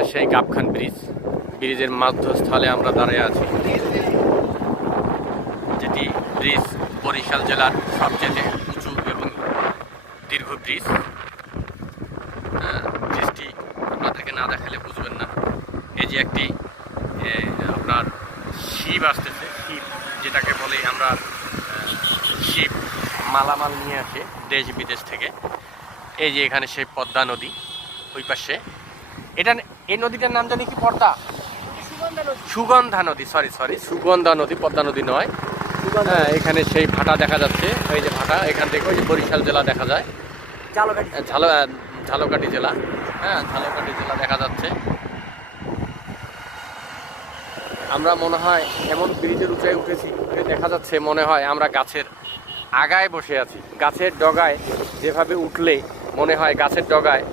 হচ্ছে সেই গাবখান ব্রিজ। ব্রিজের মধ্যস্থলে আমরা দাঁড়িয়ে আছি, যেটি ব্রিজ বরিশাল জেলার সবচেয়ে উঁচু এবং দীর্ঘ ব্রিজ। ব্রিজটি আপনাদেরকে না দেখালে বুঝবেন না। এই যে একটি আপনার শিপ আসতেছে, শিপ যেটাকে বলে আমরা শিপ মালামাল নিয়ে আসে দেশ বিদেশ থেকে। এই যে এখানে সেই পদ্মা নদী, ওই পাশে এটা, এই নদীটার নাম জানি কি? পদ্মা, সুগন্ধা নদী, সরি সুগন্ধা নদী, পদ্মা নদী নয়। হ্যাঁ, এখানে সেই ভাটা দেখা যাচ্ছে, ওই যে ভাটা, এখান থেকে ওই যে বরিশাল জেলা দেখা যায়, ঝালকাঠি জেলা। হ্যাঁ, ঝালকাঠি জেলা দেখা যাচ্ছে। আমরা মনে হয় এমন ব্রিজের উঁচায় উঠেছি, দেখা যাচ্ছে মনে হয় আমরা গাছের আগায় বসে আছি। গাছের ডগায় যেভাবে উঠলে মনে হয় গাছের ডগায়